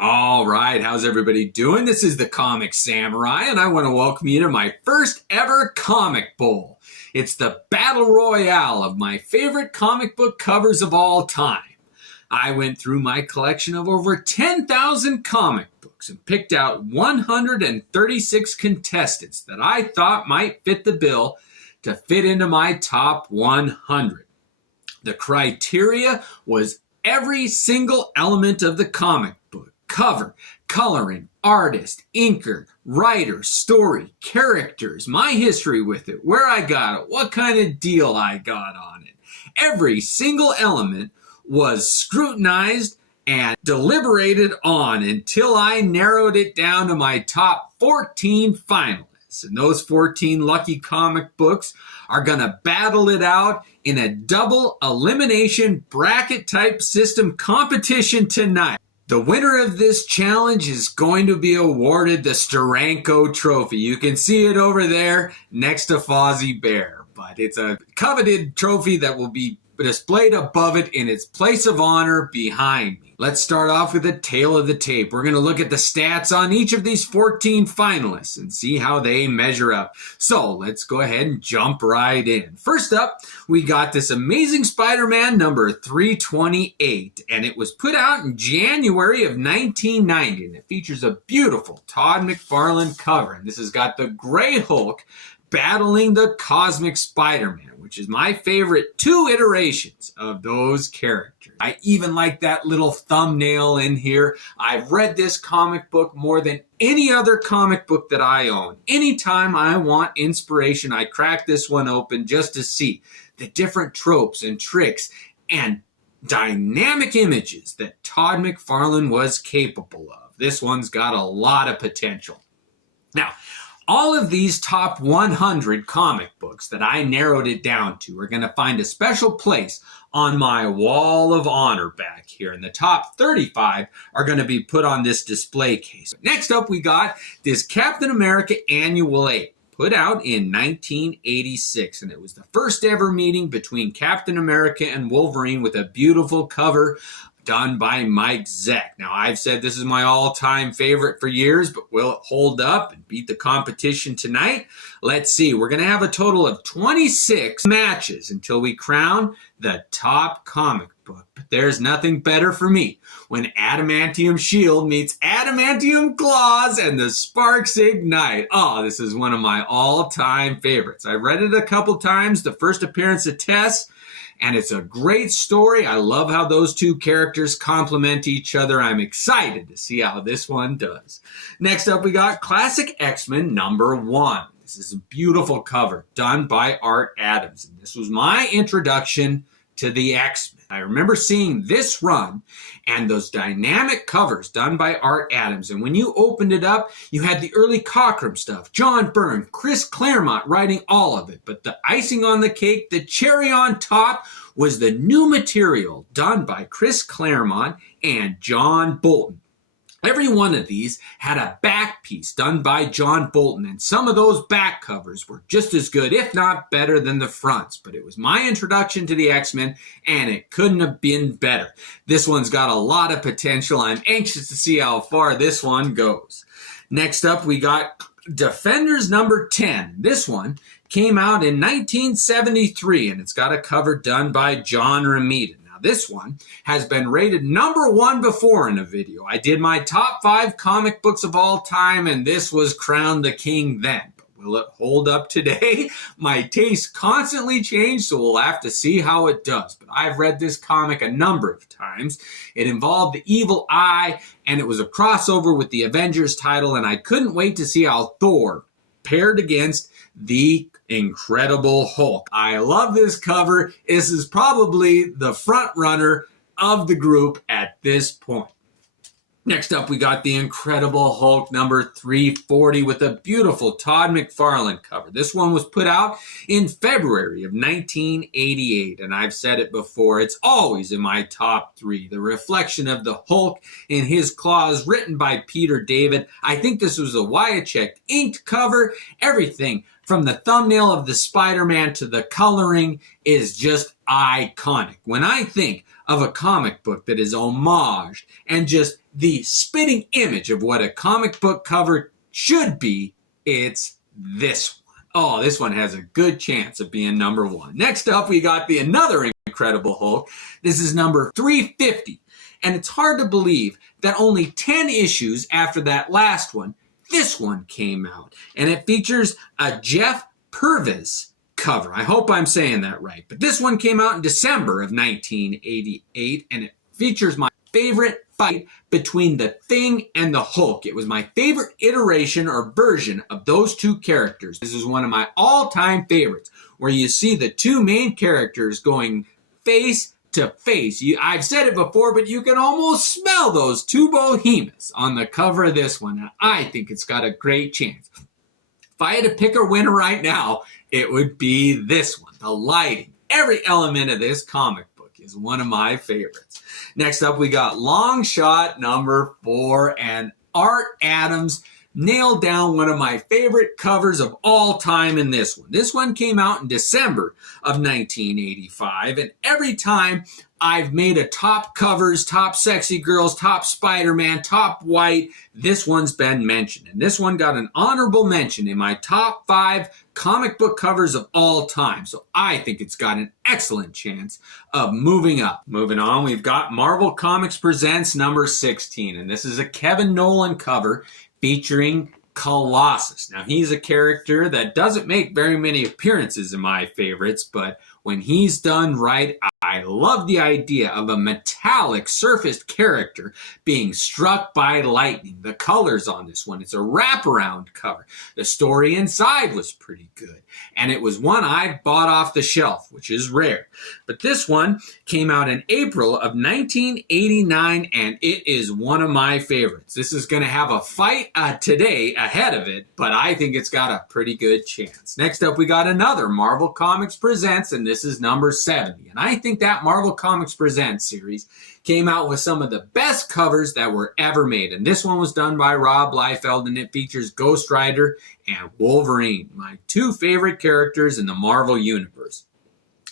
All right, how's everybody doing? This is the Comic Samurai, and I want to welcome you to my first ever comic bowl. It's the Battle Royale of my favorite comic book covers of all time. I went through my collection of over 10,000 comic books and picked out 136 contestants that I thought might fit the bill to fit into my top 100. The criteria was every single element of the comic book. Cover, coloring, artist, inker, writer, story, characters, my history with it, where I got it, what kind of deal I got on it. Every single element was scrutinized and deliberated on until I narrowed it down to my top 14 finalists. And those 14 lucky comic books are going to battle it out in a double elimination bracket type system competition tonight. The winner of this challenge is going to be awarded the Steranko Trophy. You can see it over there next to Fozzie Bear, but it's a coveted trophy that will be displayed above it in its place of honor behind me. Let's start off with a tail of the tape. We're going to look at the stats on each of these 14 finalists and see how they measure up. So let's go ahead and jump right in. First up, we got this Amazing Spider-Man number 328, and it was put out in January of 1990, and it features a beautiful Todd McFarlane cover. And this has got the Gray Hulk battling the Cosmic Spider-Man, which is my favorite two iterations of those characters. I even like that little thumbnail in here. I've read this comic book more than any other comic book that I own. Anytime I want inspiration, I crack this one open just to see the different tropes and tricks and dynamic images that Todd McFarlane was capable of. This one's got a lot of potential. Now, all of these top 100 comic books that I narrowed it down to are going to find a special place on my wall of honor back here. And the top 35 are going to be put on this display case. Next up, we got this Captain America Annual 8, put out in 1986. And it was the first ever meeting between Captain America and Wolverine with a beautiful cover done by Mike Zeck. Now, I've said this is my all-time favorite for years, but will it hold up and beat the competition tonight? Let's see. We're going to have a total of 26 matches until we crown the top comic book. But there's nothing better for me when Adamantium Shield meets Adamantium Claws and the sparks ignite. Oh, this is one of my all-time favorites. I've read it a couple times. The first appearance of Tess, and it's a great story. I love how those two characters complement each other. I'm excited to see how this one does. Next up, we got Classic X-Men number 1. This is a beautiful cover done by Art Adams. And this was my introduction to the X-Men. I remember seeing this run and those dynamic covers done by Art Adams. And when you opened it up, you had the early Cockrum stuff. John Byrne, Chris Claremont writing all of it. But the icing on the cake, the cherry on top, was the new material done by Chris Claremont and John Bolton. Every one of these had a back piece done by John Bolton, and some of those back covers were just as good, if not better, than the fronts. But it was my introduction to the X-Men, and it couldn't have been better. This one's got a lot of potential. I'm anxious to see how far this one goes. Next up, we got Defenders number 10. This one came out in 1973, and it's got a cover done by John Romita. This one has been rated number 1 before in a video. I did my top 5 comic books of all time, and this was crowned the king then. But will it hold up today? My tastes constantly change, so we'll have to see how it does. But I've read this comic a number of times. It involved the Evil Eye, and it was a crossover with the Avengers title, and I couldn't wait to see how Thor paired against the Incredible Hulk. I love this cover. This is probably the front runner of the group at this point. Next up, we got the Incredible Hulk number 340 with a beautiful Todd McFarlane cover. This one was put out in February of 1988, and I've said it before, it's always in my top 3. The reflection of the Hulk in his claws, written by Peter David. I think this was a Wyachek inked cover. Everything from the thumbnail of the Spider-Man to the coloring is just iconic. When I think of a comic book that is homaged and just the spitting image of what a comic book cover should be, it's this one. Oh, this one has a good chance of being number one. Next up, we got another Incredible Hulk. This is number 350. And it's hard to believe that only 10 issues after that last one, this one came out. And it features a Jeff Purvis cover. I hope I'm saying that right. But this one came out in December of 1988, and it features my favorite fight between the Thing and the Hulk. It was my favorite iteration or version of those two characters. This is one of my all-time favorites, where you see the two main characters going face to face. I've said it before, but you can almost smell those two behemoths on the cover of this one. And I think it's got a great chance. If I had to pick a winner right now, it would be this one. The lighting, every element of this comic book is one of my favorites. Next up, we got Longshot number 4, and Art Adams nailed down one of my favorite covers of all time in this one. This one came out in December of 1985, and every time I've made a top covers, top sexy girls, top Spider-Man, top white, this one's been mentioned. And this one got an honorable mention in my top 5 comic book covers of all time. So I think it's got an excellent chance of moving up. Moving on, we've got Marvel Comics Presents number 16. And this is a Kevin Nolan cover featuring Colossus. Now, he's a character that doesn't make very many appearances in my favorites, but when he's done right, I love the idea of a metallic surfaced character being struck by lightning. The colors on this one, it's a wraparound cover. The story inside was pretty good, and it was one I bought off the shelf, which is rare. But this one came out in April of 1989, and it is one of my favorites. This is going to have a fight today ahead of it, but I think it's got a pretty good chance. Next up, we got another Marvel Comics Presents, and this is number 70. And I think that Marvel Comics Presents series came out with some of the best covers that were ever made. And this one was done by Rob Liefeld, and it features Ghost Rider and Wolverine, my two favorite characters in the Marvel Universe.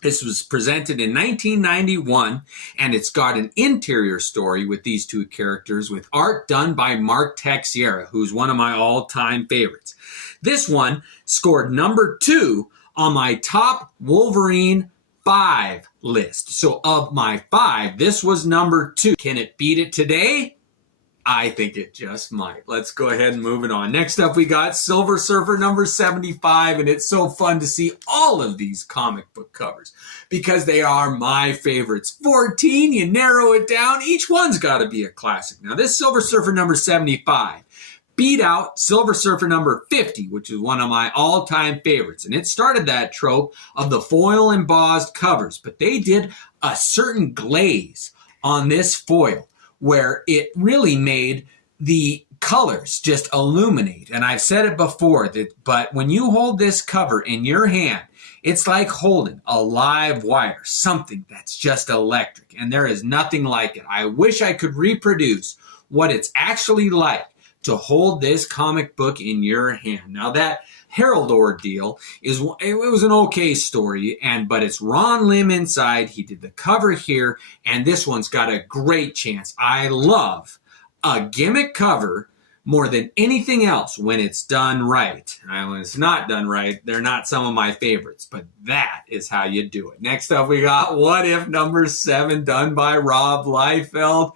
This was presented in 1991, and it's got an interior story with these two characters with art done by Mark Texiera, who's one of my all-time favorites. This one scored number 2 on my top Wolverine 5 list. So of my 5, this was number 2. Can it beat it today? I think it just might. Let's go ahead and move it on. Next up, we got Silver Surfer number 75, and it's so fun to see all of these comic book covers because they are my favorites. 14, you narrow it down, each one's got to be a classic. Now, this Silver Surfer number 75 beat out Silver Surfer number 50, which is one of my all-time favorites. And it started that trope of the foil embossed covers, but they did a certain glaze on this foil where it really made the colors just illuminate. And I've said it before, but when you hold this cover in your hand, it's like holding a live wire, something that's just electric. And there is nothing like it. I wish I could reproduce what it's actually like to hold this comic book in your hand. Now, that Herald ordeal it was an okay story, but it's Ron Lim inside. He did the cover here, and this one's got a great chance. I love a gimmick cover more than anything else when it's done right. When it's not done right, they're not some of my favorites, but that is how you do it. Next up, we got What If number 7, done by Rob Liefeld.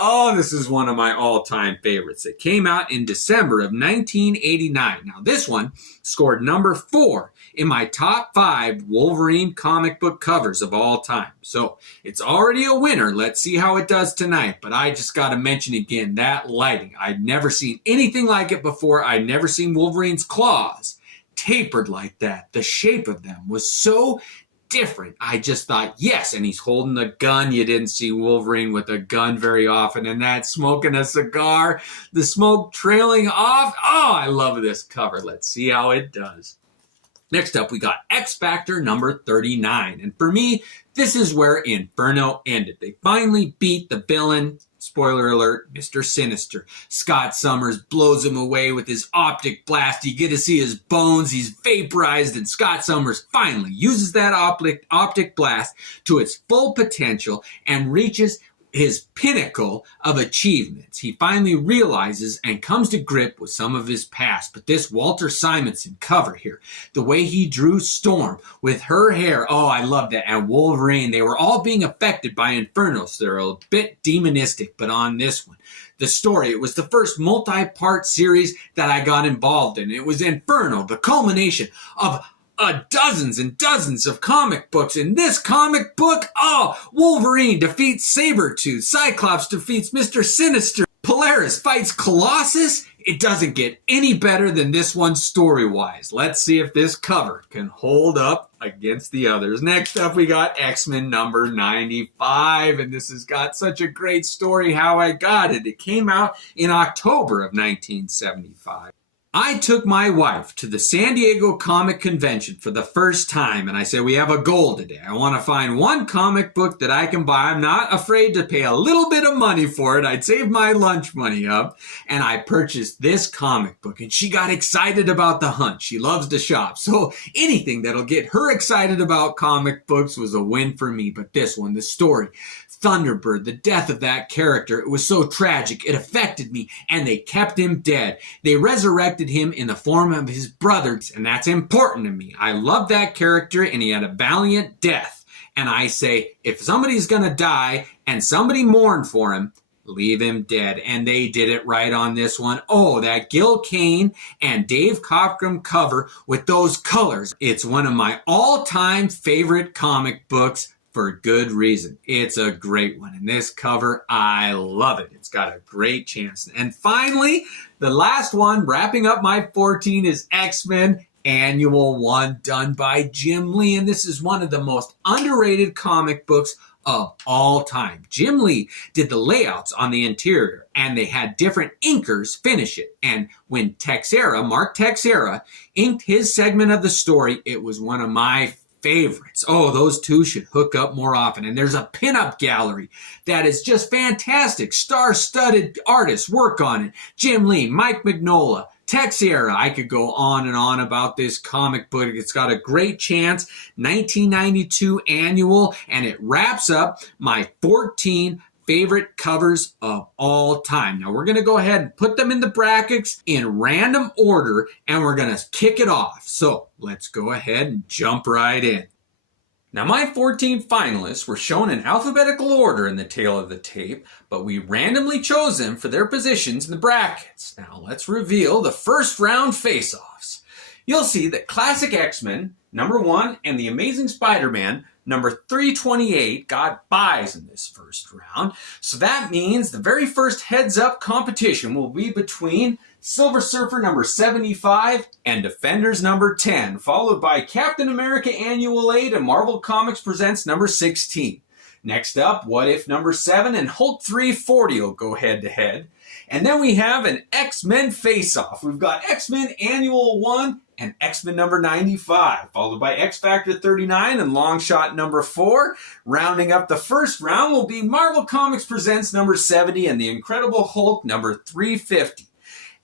Oh, this is one of my all-time favorites. It came out in December of 1989. Now, this one scored number 4 in my top 5 Wolverine comic book covers of all time. So, it's already a winner. Let's see how it does tonight. But I just got to mention again, that lighting. I'd never seen anything like it before. I'd never seen Wolverine's claws tapered like that. The shape of them was so different. I just thought, yes, and he's holding a gun. You didn't see Wolverine with a gun very often, and that smoking a cigar, the smoke trailing off. Oh, I love this cover. Let's see how it does. Next up, we got X Factor number 39. And for me, this is where Inferno ended. They finally beat the villain, spoiler alert, Mr. Sinister. Scott Summers blows him away with his optic blast. You get to see his bones. He's vaporized, and Scott Summers finally uses that optic blast to its full potential and reaches his pinnacle of achievements. He finally realizes and comes to grip with some of his past. But this Walter Simonson cover here, the way he drew Storm with her hair, oh, I loved it. And Wolverine, they were all being affected by Inferno, so they're a bit demonistic. But on this one, the story, it was the first multi-part series that I got involved in. It was Inferno, the culmination of dozens and dozens of comic books. In this comic book, Wolverine defeats Sabretooth, Cyclops defeats Mr. Sinister, Polaris fights Colossus. It doesn't get any better than this one story-wise. Let's see if this cover can hold up against the others. Next up, we got X-Men number 95, and this has got such a great story how I got it. It came out in October of 1975. I took my wife to the San Diego Comic Convention for the first time, and I said, we have a goal today. I want to find one comic book that I can buy. I'm not afraid to pay a little bit of money for it. I'd save my lunch money up, and I purchased this comic book, and she got excited about the hunt. She loves to shop, so anything that'll get her excited about comic books was a win for me. But this one, the story, Thunderbird, the death of that character, it was so tragic, it affected me, and they kept him dead. They resurrected him in the form of his brother, and that's important to me. I love that character, and he had a valiant death. And I say, if somebody's gonna die, and somebody mourned for him, leave him dead. And they did it right on this one. Oh, that Gil Kane and Dave Cockrum cover with those colors. It's one of my all-time favorite comic books, for good reason. It's a great one. And this cover, I love it. It's got a great chance. And finally, the last one, wrapping up my 14, is X-Men Annual 1, done by Jim Lee. And this is one of the most underrated comic books of all time. Jim Lee did the layouts on the interior, and they had different inkers finish it. And when Mark Texera, inked his segment of the story, it was one of my favorites. Oh, those two should hook up more often. And there's a pinup gallery that is just fantastic. Star-studded artists work on it. Jim Lee, Mike Mignola, Texera. I could go on and on about this comic book. It's got a great chance. 1992 annual, and it wraps up my 14 favorite covers of all time. Now we're going to go ahead and put them in the brackets in random order, and we're going to kick it off. So let's go ahead and jump right in. Now my 14 finalists were shown in alphabetical order in the tail of the tape, but we randomly chose them for their positions in the brackets. Now let's reveal the first round face-offs. You'll see that Classic X-Men, number 1, and The Amazing Spider-Man, number 328, got buys in this first round. So that means the very first heads-up competition will be between Silver Surfer number 75 and Defenders number 10, followed by Captain America Annual 8 and Marvel Comics Presents number 16. Next up, What If number 7 and Hulk 340 will go head-to-head. And then we have an X-Men face-off. We've got X-Men Annual 1 and X-Men number 95, followed by X Factor 39 and Longshot number 4. Rounding up the first round will be Marvel Comics Presents number 70 and The Incredible Hulk number 350.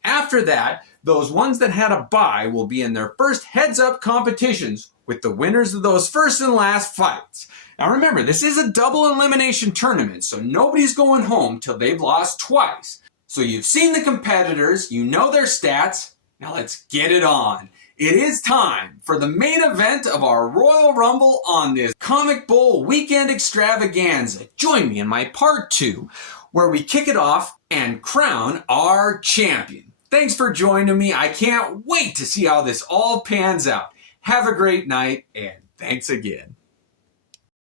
After that, those ones that had a bye will be in their first heads-up competitions with the winners of those first and last fights. Now remember, this is a double elimination tournament, so nobody's going home till they've lost twice. So you've seen the competitors, you know their stats, now let's get it on. It is time for the main event of our Royal Rumble on this Comic Bowl Weekend Extravaganza. Join me in my part 2, where we kick it off and crown our champion. Thanks for joining me. I can't wait to see how this all pans out. Have a great night, and thanks again.